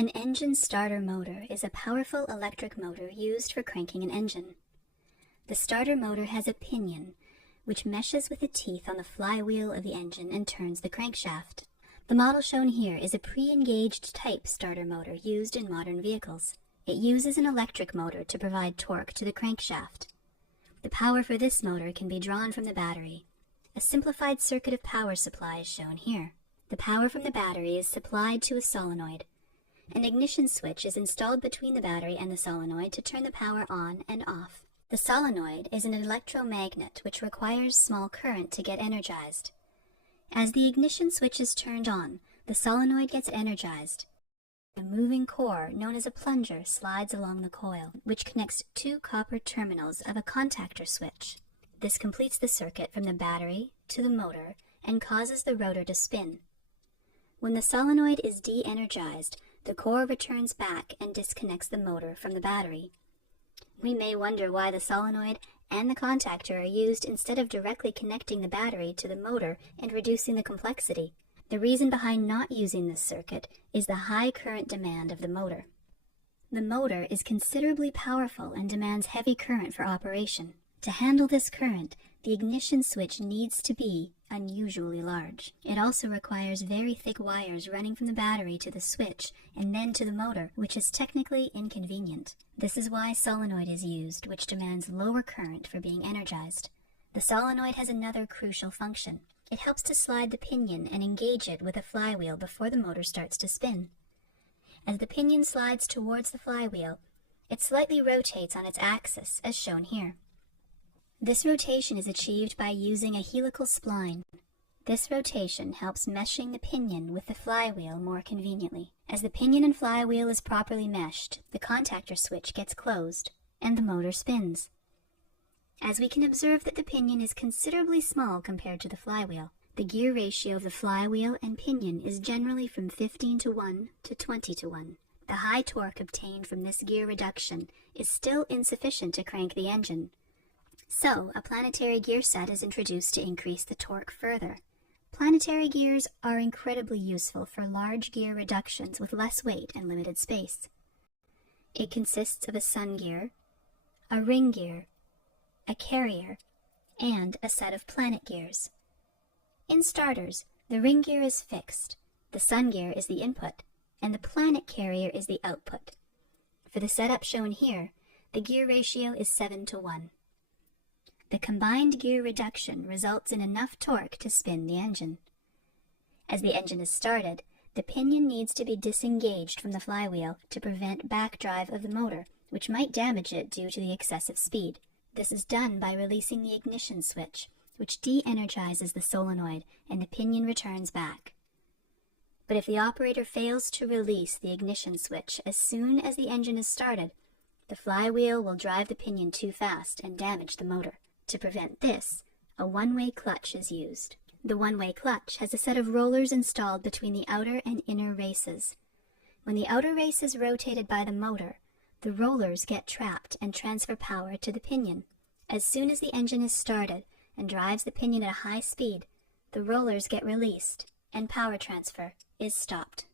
An engine starter motor is a powerful electric motor used for cranking an engine. The starter motor has a pinion, which meshes with the teeth on the flywheel of the engine and turns the crankshaft. The model shown here is a pre-engaged type starter motor used in modern vehicles. It uses an electric motor to provide torque to the crankshaft. The power for this motor can be drawn from the battery. A simplified circuit of power supply is shown here. The power from the battery is supplied to a solenoid. An ignition switch is installed between the battery and the solenoid to turn the power on and off. The solenoid is an electromagnet which requires small current to get energized. As the ignition switch is turned on, the solenoid gets energized. A moving core, known as a plunger, slides along the coil, which connects two copper terminals of a contactor switch. This completes the circuit from the battery to the motor and causes the rotor to spin. When the solenoid is de-energized, the core returns back and disconnects the motor from the battery. We may wonder why the solenoid and the contactor are used instead of directly connecting the battery to the motor and reducing the complexity. The reason behind not using this circuit is the high current demand of the motor. The motor is considerably powerful and demands heavy current for operation. To handle this current, the ignition switch needs to be unusually large. It also requires very thick wires running from the battery to the switch and then to the motor, which is technically inconvenient. This is why solenoid is used, which demands lower current for being energized. The solenoid has another crucial function. It helps to slide the pinion and engage it with a flywheel before the motor starts to spin. As the pinion slides towards the flywheel, it slightly rotates on its axis, as shown here. This rotation is achieved by using a helical spline. This rotation helps meshing the pinion with the flywheel more conveniently. As the pinion and flywheel is properly meshed, the contactor switch gets closed, and the motor spins. As we can observe that the pinion is considerably small compared to the flywheel, the gear ratio of the flywheel and pinion is generally from 15:1 to 20:1. The high torque obtained from this gear reduction is still insufficient to crank the engine. So, a planetary gear set is introduced to increase the torque further. Planetary gears are incredibly useful for large gear reductions with less weight and limited space. It consists of a sun gear, a ring gear, a carrier, and a set of planet gears. In starters, the ring gear is fixed, the sun gear is the input, and the planet carrier is the output. For the setup shown here, the gear ratio is 7:1. The combined gear reduction results in enough torque to spin the engine. As the engine is started, the pinion needs to be disengaged from the flywheel to prevent backdrive of the motor, which might damage it due to the excessive speed. This is done by releasing the ignition switch, which de-energizes the solenoid and the pinion returns back. But if the operator fails to release the ignition switch as soon as the engine is started, the flywheel will drive the pinion too fast and damage the motor. To prevent this, a one-way clutch is used. The one-way clutch has a set of rollers installed between the outer and inner races. When the outer race is rotated by the motor, the rollers get trapped and transfer power to the pinion. As soon as the engine is started and drives the pinion at a high speed, the rollers get released and power transfer is stopped.